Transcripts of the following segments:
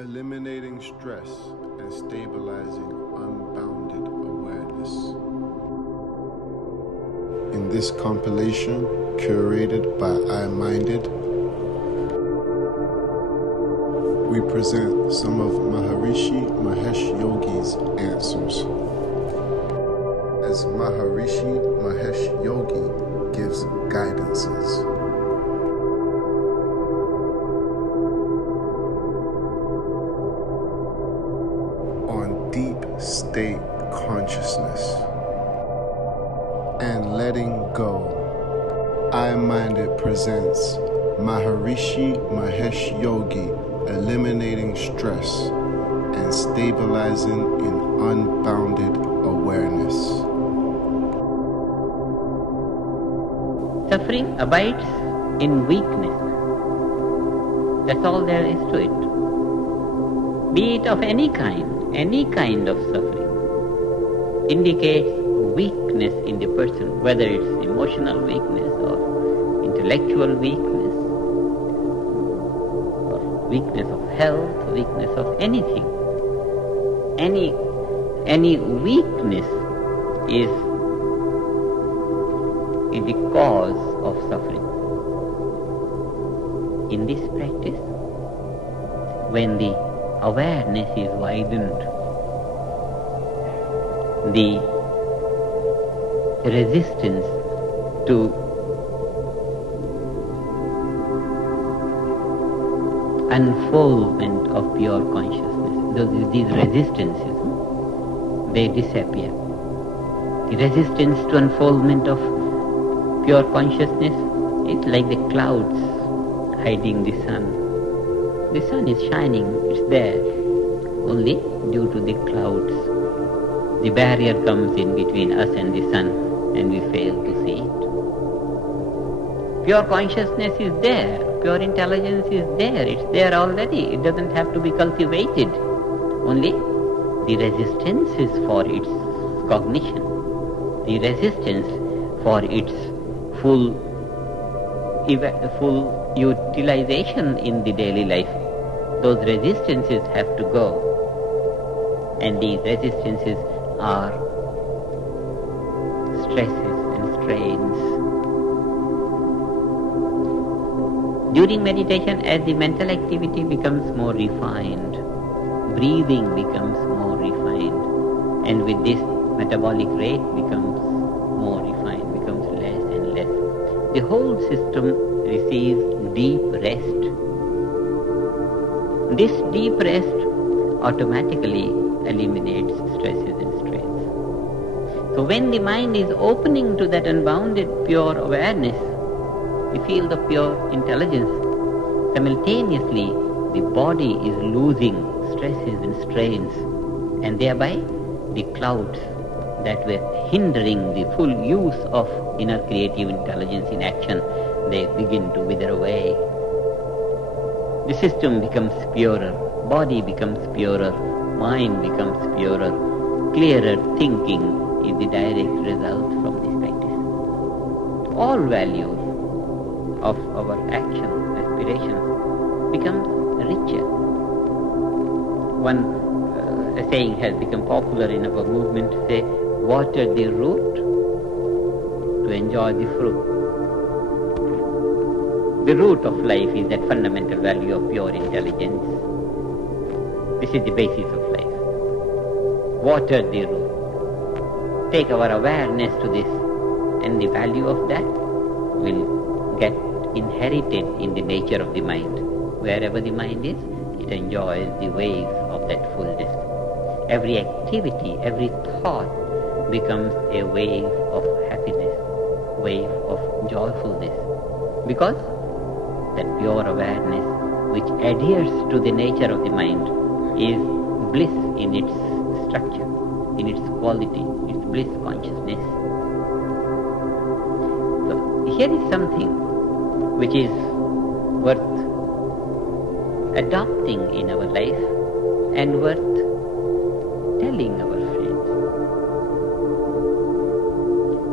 eliminating stress and stabilizing unbounded awareness. In this compilation, curated by iMinded, we present some of Maharishi Mahesh Yogi's answers. As Maharishi Mahesh Yogi gives guidances. On deep state consciousness and letting go, iMinded presents Maharishi Mahesh Yogi eliminating stress and stabilizing in unbounded awareness. Suffering abides in weakness. That's all there is to it. Be it of any kind of suffering indicates weakness in the person, whether it's emotional weakness or intellectual weakness, or weakness of health, weakness of anything. Any weakness is the cause of suffering. In this practice, when the awareness is widened, the resistance to unfoldment of pure consciousness, these resistances, they disappear. The resistance to unfoldment of pure consciousness is like the clouds hiding the sun. The sun is shining, it's there, only due to the clouds. The barrier comes in between us and the sun, and we fail to see it. Pure consciousness is there, pure intelligence is there, it's there already, it doesn't have to be cultivated. Only the resistance is for its cognition, the resistance for its full utilization in the daily life. Those resistances have to go, and these resistances are stresses and strains. During meditation, as the mental activity becomes more refined, breathing becomes more refined, and with this metabolic rate becomes more refined, becomes less and less. The whole system receives deep rest. This deep rest automatically eliminates stresses and strains. So when the mind is opening to that unbounded pure awareness, the field of pure intelligence, simultaneously the body is losing stresses and strains, and thereby the clouds that were hindering the full use of inner creative intelligence in action, they begin to wither away. The system becomes purer, body becomes purer, mind becomes purer, clearer thinking is the direct result from this practice. All values of our actions, aspirations becomes richer. One saying has become popular in our movement, say, water the root to enjoy the fruit. The root of life is that fundamental value of pure intelligence. This is the basis of life. Water the root. Take our awareness to this, and the value of that will get inherited in the nature of the mind. Wherever the mind is, it enjoys the waves of that fullness. Every activity, every thought becomes a wave of happiness, wave of joyfulness, because that pure awareness which adheres to the nature of the mind is bliss in its structure, in its quality, its bliss consciousness. So here is something which is worth adopting in our life and worth telling our friends.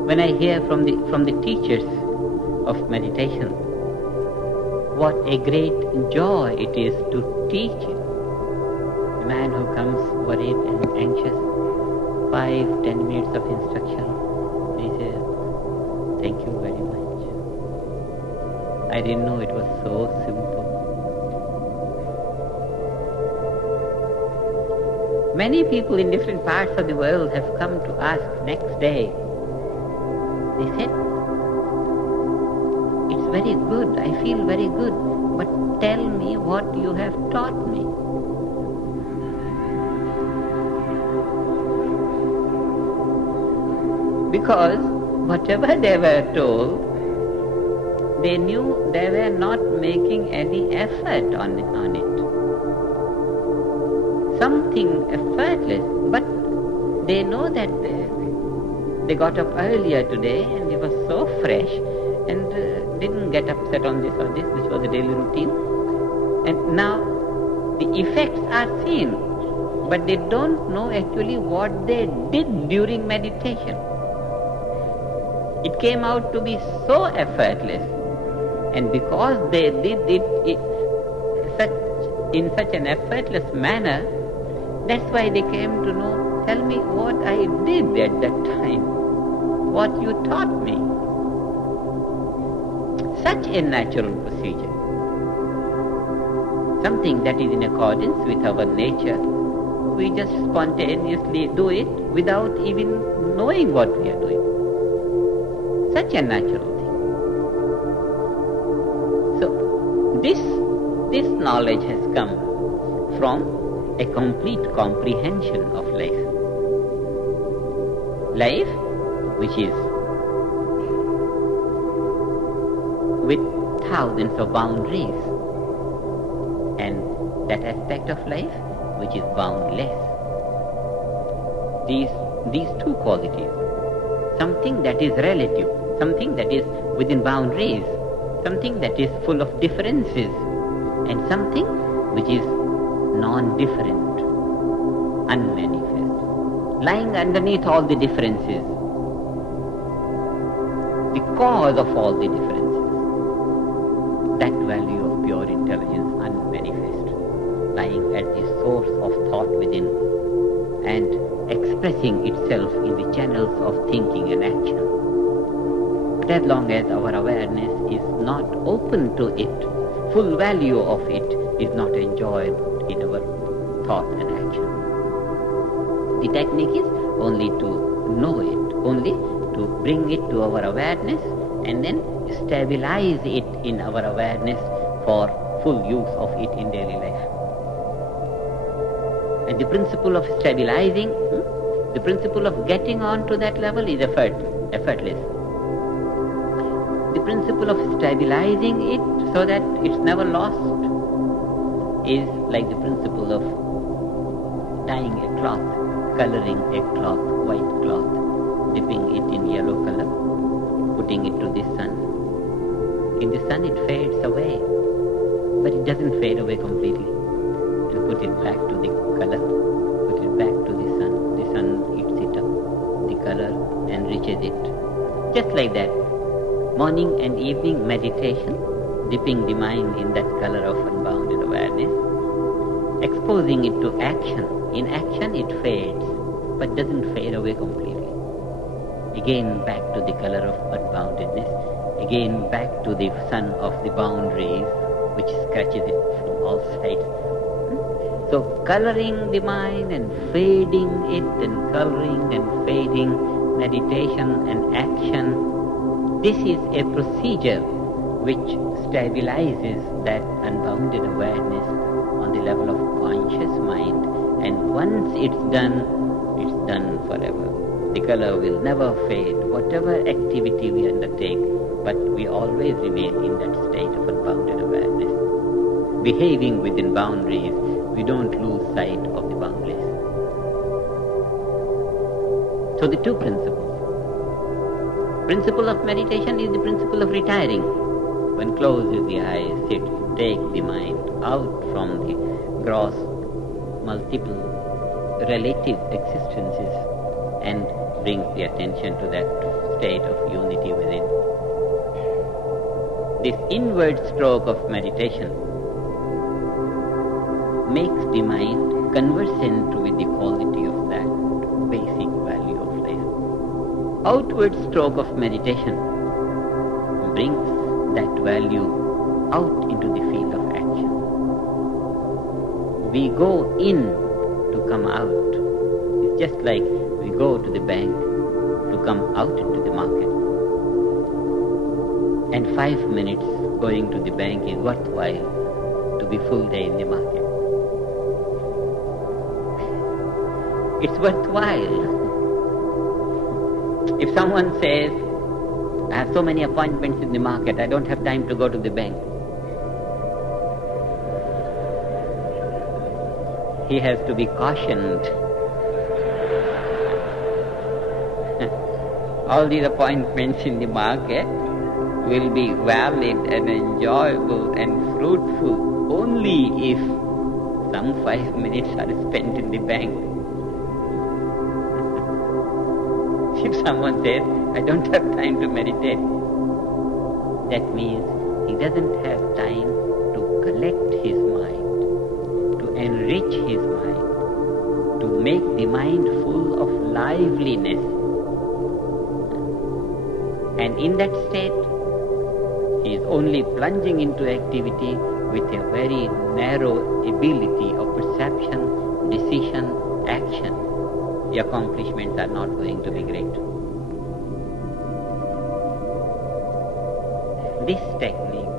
When I hear from the teachers of meditation, what a great joy it is to teach it. man who comes worried and anxious, 5-10 minutes of instruction, he says, "Thank you very much. I didn't know it was so simple." Many people in different parts of the world have come to ask next day. They said, "It's very good, I feel very good, but tell me what you have taught me." Because whatever they were told, they knew they were not making any effort on it. Something effortless, but they know that they got up earlier today and it was so fresh and didn't get upset on this or this, which was a daily routine. And now the effects are seen, but they don't know actually what they did during meditation. It came out to be so effortless, and because they did it in such an effortless manner, that's why they came to know, "Tell me what I did at that time, what you taught me." Such a natural procedure, something that is in accordance with our nature. We just spontaneously do it without even knowing what we are doing. Such a natural thing. So this knowledge has come from a complete comprehension of life. Life which is with thousands of boundaries, and that aspect of life which is boundless. These two qualities, something that is relative, something that is within boundaries, something that is full of differences, and something which is non-different, unmanifest, lying underneath all the differences, the cause of all the differences, that value of pure intelligence unmanifest, lying at the source of thought within and expressing itself in the channels of thinking and action. But as long as our awareness is not open to it, full value of it is not enjoyed in our thought and action. The technique is only to know it, only to bring it to our awareness and then stabilize it in our awareness for full use of it in daily life. And the principle of stabilizing, the principle of getting on to that level is effortless. The principle of stabilizing it so that it's never lost is like the principle of dyeing a cloth, coloring a cloth, white cloth, dipping it in yellow color, putting it to the sun. In the sun it fades away, but it doesn't fade away completely. And put it back to the color, put it back to the sun eats it up, the color enriches it. Just like that, morning and evening meditation, dipping the mind in that color of unbounded awareness, exposing it to action. In action it fades, but doesn't fade away completely. Again back to the color of unboundedness, again back to the sun of the boundaries, which scratches it from all sides. So coloring the mind and fading it and coloring and fading, meditation and action, this is a procedure which stabilizes that unbounded awareness on the level of conscious mind, and once it's done forever. The color will never fade, whatever activity we undertake, but we always remain in that state of unbounded awareness. Behaving within boundaries, we don't lose sight of the boundless. So the two principles. Principle of meditation is the principle of retiring. When closes the eyes, sit, take the mind out from the gross, multiple, relative existences and brings the attention to that state of unity within. This inward stroke of meditation makes the mind conversant with the quality of that basic value of life. Outward stroke of meditation brings that value out into the field of action. We go in to come out. It's just like we go to the bank to come out into the market. And 5 minutes going to the bank is worthwhile to be full day in the market. It's worthwhile. If someone says, I have so many appointments in the market, I don't have time to go to the bank, he has to be cautioned. All these appointments in the market will be valid and enjoyable and fruitful only if some 5 minutes are spent in the bank. If someone says, I don't have time to meditate, that means he doesn't have time to collect his mind, to enrich his mind, to make the mind full of liveliness. And in that state, he is only plunging into activity with a very narrow ability of perception, decision, action. The accomplishments are not going to be great. This technique,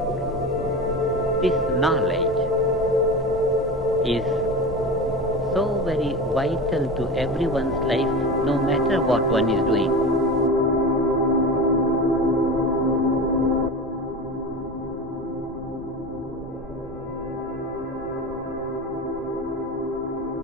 this knowledge is so very vital to everyone's life, no matter what one is doing.